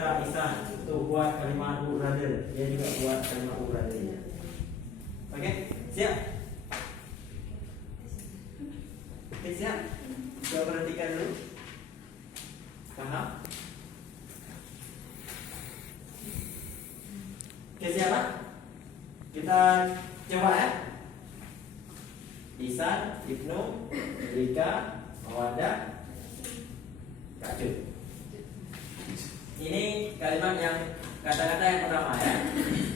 minta Ihsan untuk buat kalimat would rather. Dia juga buat kalimat would rather nya. Okey, siap? Okey, siap? Kita perhatikan dulu. Faham? Okey, siap tak? Kita coba ya. Ihsan, Ibnu, Rika, Mawadah, Kak Cut. Ini kalimat yang kata-kata yang pertama ya.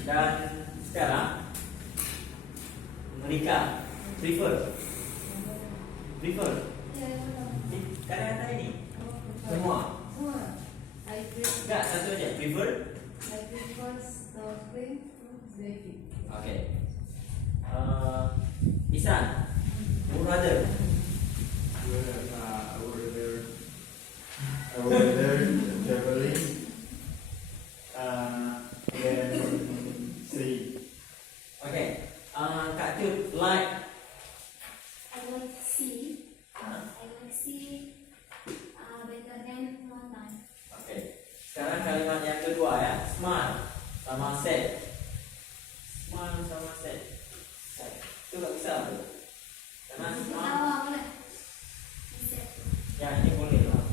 Dan sekarang Rika, prefer. Kata-kata ini semua. Enggak, satu aja. Prefer. Oke. Ihsan, would rather. I would rather traveling than sleep. Oke. Kak Cut, like. I like see. I like see better than mountain. Oke. Sekarang kalimat yang kedua ya. Smile sama sad. Smile sama sad. Itu gak bisa tuh. Karena smile. Ketawa boleh. Bisa. Ya ini boleh lah.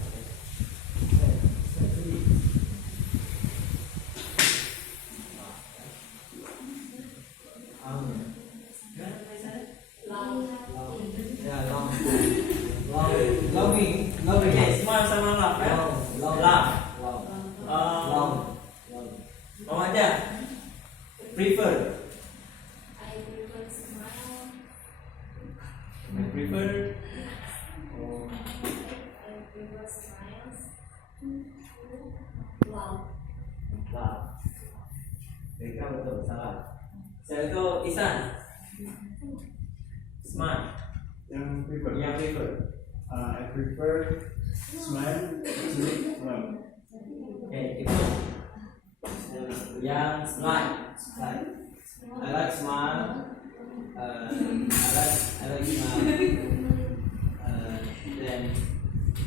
Oke, smile sama laugh ya. Laugh. Mawadah, prefer. I prefer smile. I prefer. I prefer smiles. Wow. Laugh. Mereka betul salah. Saya itu Ihsan. Smile. Yang prefer. Yang prefer. I prefer smile, sleep, well. Oke, itu. Yang like. I like smile. I like smile.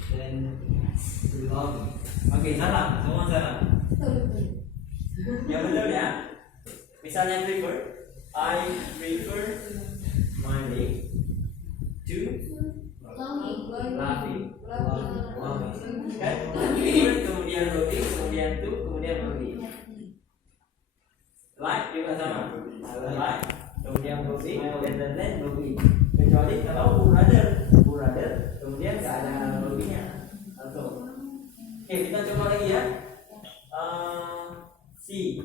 Then love. Oke, salah. Semua salah. Yang betul ya. Misalnya prefer. I prefer my leg to laughing. Kan? Prefer kemudian roti, kemudian to, kemudian roti. Like juga sama. Like, kemudian roti, then roti. Kecuali kalau brother, kemudian nggak ada rotinya. Langsung. Oke, kita coba lagi ya. Si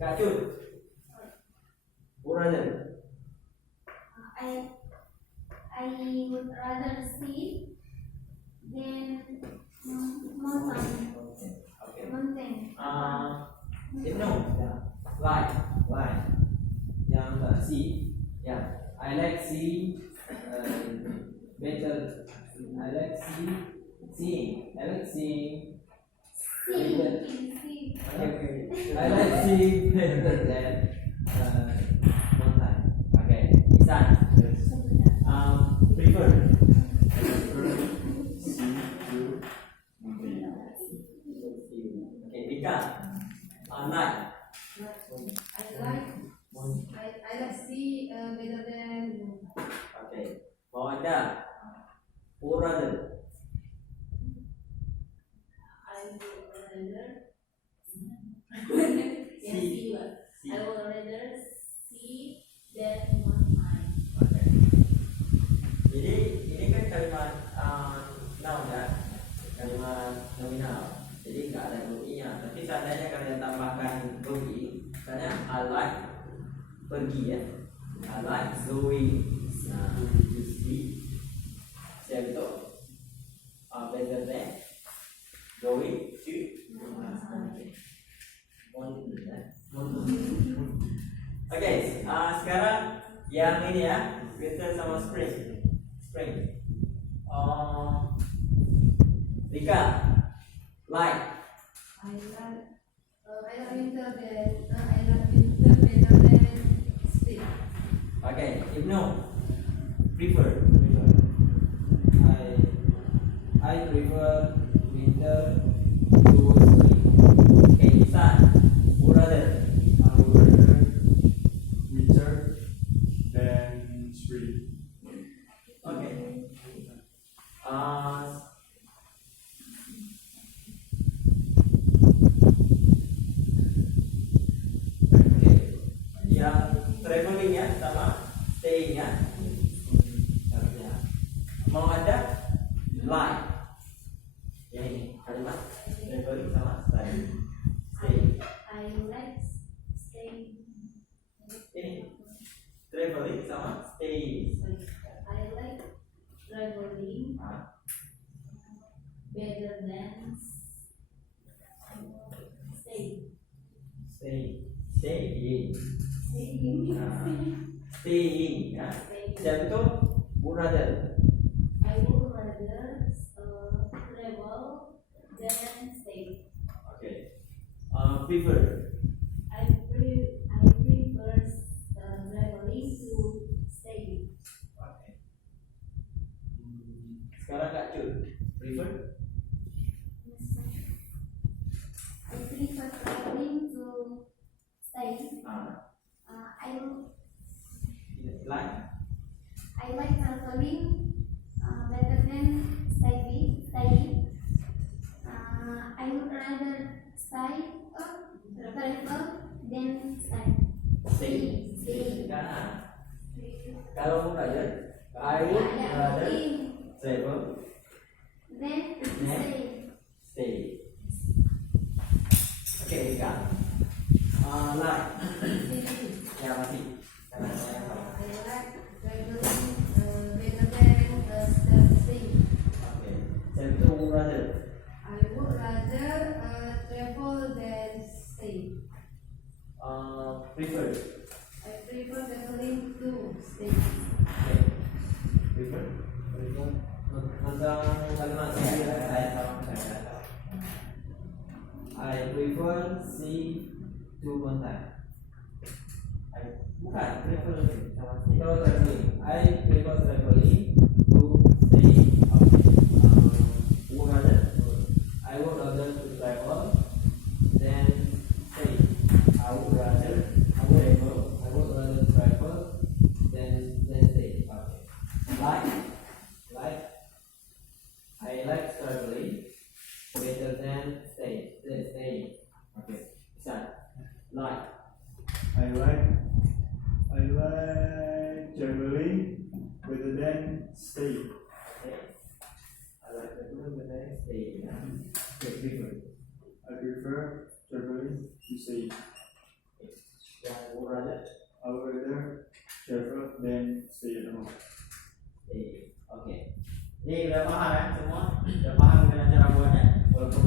Kak Cut, brother. I would rather see than mountain. Oke. Mountain. Ibnu, like. Yang si, ya. I like see better. I like seeing. I like seeing better. Okay. I like seeing better than mountain. Okay. Ihsan. Prefer. See to movie. Okay, Rika. Like. I like see better than Okay. Mawadah. Brother. I would rather See. I would rather see than mountain. Okay. Jadi ini kan kalimat noun ya, kalimat nominal. Jadi nggak ada ruginya. Tapi seandainya kalian tambahkan rugi, misalnya I like pergi ya, I like going. Nah, to see. Saya betul. Better than going to. Oke, sekarang yang ini ya, winter sama spring. Rika, like. I like winter better than spring. Oke, Ibnu, prefer. I prefer winter to spring. staying. Staying. Nah, staying ya. Stay. Siapa itu? Brother. I would rather travel than stay. Oke. Prefer. I prefer traveling to stay. Oke. Sekarang Kak Cud. Prefer? I prefer traveling to stay. Ah, like. I like traveling better than staying. I would rather travel than stay. Stay. Nah, kalau brother, I would rather travel Then stay. stay. Oke, Rika. Like. Ya masih. Karena saya tahu. I like traveling better than staying. Oke. Saya itu brother. I would rather travel than stay. Prefer. I prefer traveling to stay. Oke. Prefer. Tentang kalimat saya tahu. I prefer see to contact. Bukan prefer sama stay. Kalau traveling, I prefer traveling to stay. I would rather to travel than stay. I would rather travel than stay. Okay. Like. I like traveling better than staying. Okay. Bisa. Like. I like traveling better than staying. Okay. I like traveling better than staying. Okay. Prefer. I prefer traveling to stay. Yang rather I would rather travel than stay at home. stay. Oke. Ini udah paham ya semua? Udah paham dengan cara buatnya? Walaupun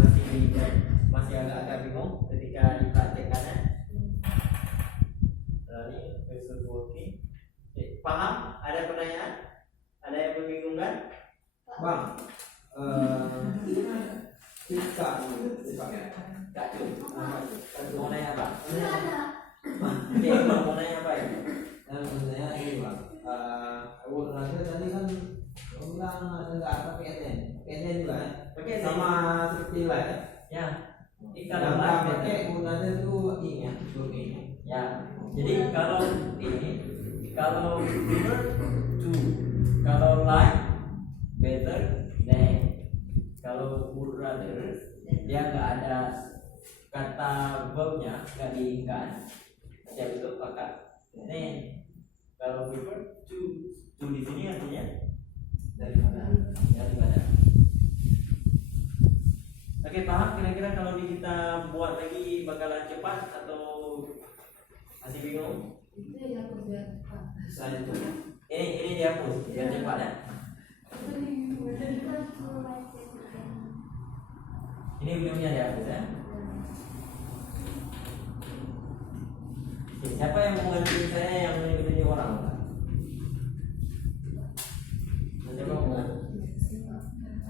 masih agak-agak bingung ketika dipraktekkannya. Nah, ini episode working. Oke, paham? Ada pertanyaan? Ada yang membingungkan? Bang, Cika, Kak Cuk, mau nanya apa? Oke, mau nanya apa ya? Sebenarnya ini bang, awal tadi kan kamu bilang enggak pakai ETN juga ya? Pakai sama seperti lain ya? Kalau pakai gunanya itu ini ya, ya. Jadi kalau ini, kalau prefer to, kalau like better than, kalau would rather dia nggak ada kata verbnya, nggak diingat, macam itu pakai then. Kalau prefer to di sini artinya daripada. Oke, paham kira-kira kalau kita buat lagi bakalan cepat atau masih bingung? Itu yang aku bilang. Saya itu ini dihapus biar cepat ya. Ini belumnya dihapus ya. Oke, siapa yang mau bantuin saya yang menunjuk orang? Siapa mau?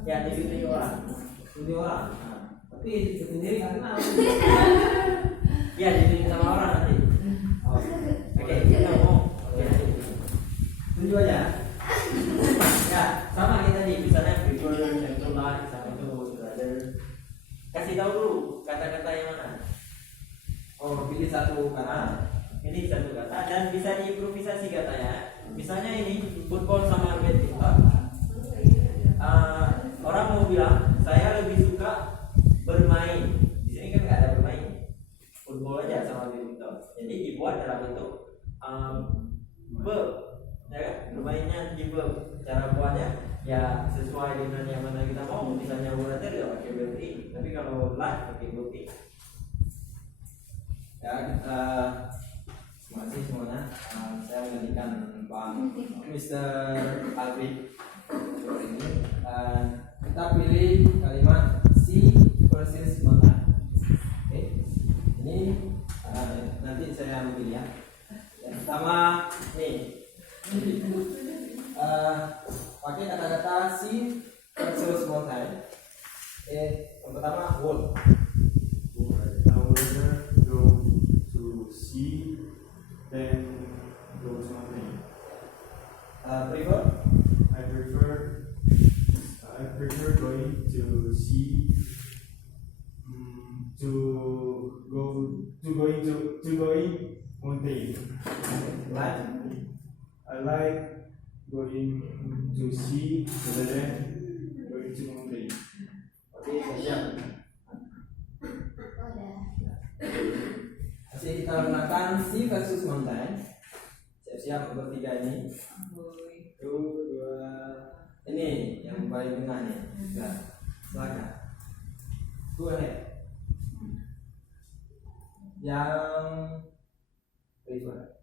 Ya, tunjuk orang. Tunjuk orang. Nah, tapi sendiri kan kenal. Ya, ditunjuk sama orang nanti. Oh. Oke, kita mau. Oke, tunjuk aja. Ya, sama kita tadi misalnya prefer, contoh like, sama itu brother. Kasih tahu dulu kata-kata yang mana. Oh, pilih satu kata. Pilih satu kata dan bisa diimprovisasi katanya. Misalnya ini football sama badminton. Orang mau bilang saya lebih suka bermain. Di sini kan nggak ada bermain. Football aja sama badminton. Jadi dibuat dalam bentuk verb, ya kan? Bermainnya di verb. Cara buatnya ya sesuai dengan yang mana kita mau. Misalnya brother ya pakai verb i. Tapi kalau like pakai verb i. Ya, terima kasih semuanya. Saya menggantikan Bang Mr. Albi untuk ini. Kita pilih kalimat see versus makan. Oke. Ini nanti saya ambil ya. Yang pertama nih, pakai kata-kata see versus mountain. Yang pertama walk. I would rather go to sea than go to mountain. Prefer I prefer going to sea to going mountain. like. I like going to sea rather than going to mountain. Oke, siap. Udah. Masih kita gunakan sea versus mountain. Siap-siap bertiga ini. Satu, dua. Ini yang paling tengah nih. Nah, silakan. Go ahead. Yang prefer.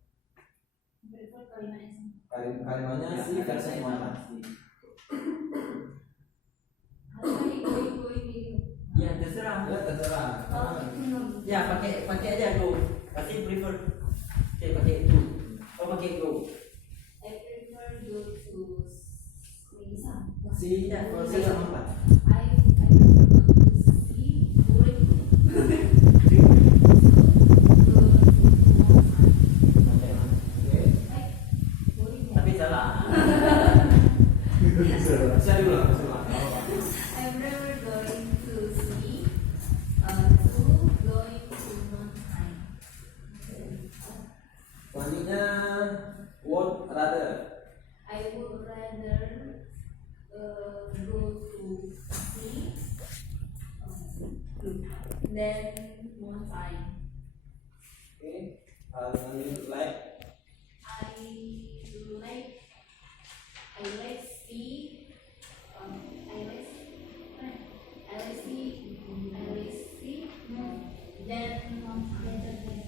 Prefer kalimatnya. Kalimatnya sea versus mountain. Going gitu. Ya terserah. Ya terserah. Ya pakai aja go. Pasti prefer. Oke pakai itu. Oh pakai go. I prefer go to Bisa. Si versus mountain. I prefer go to sea going Oke. Tapi salah. So, Saya dulu. I prefer going to sea to going to mountain. Selanjutnya would rather. I would rather go to sea than mountain. Oke. Like. I like sea. I like sea. Then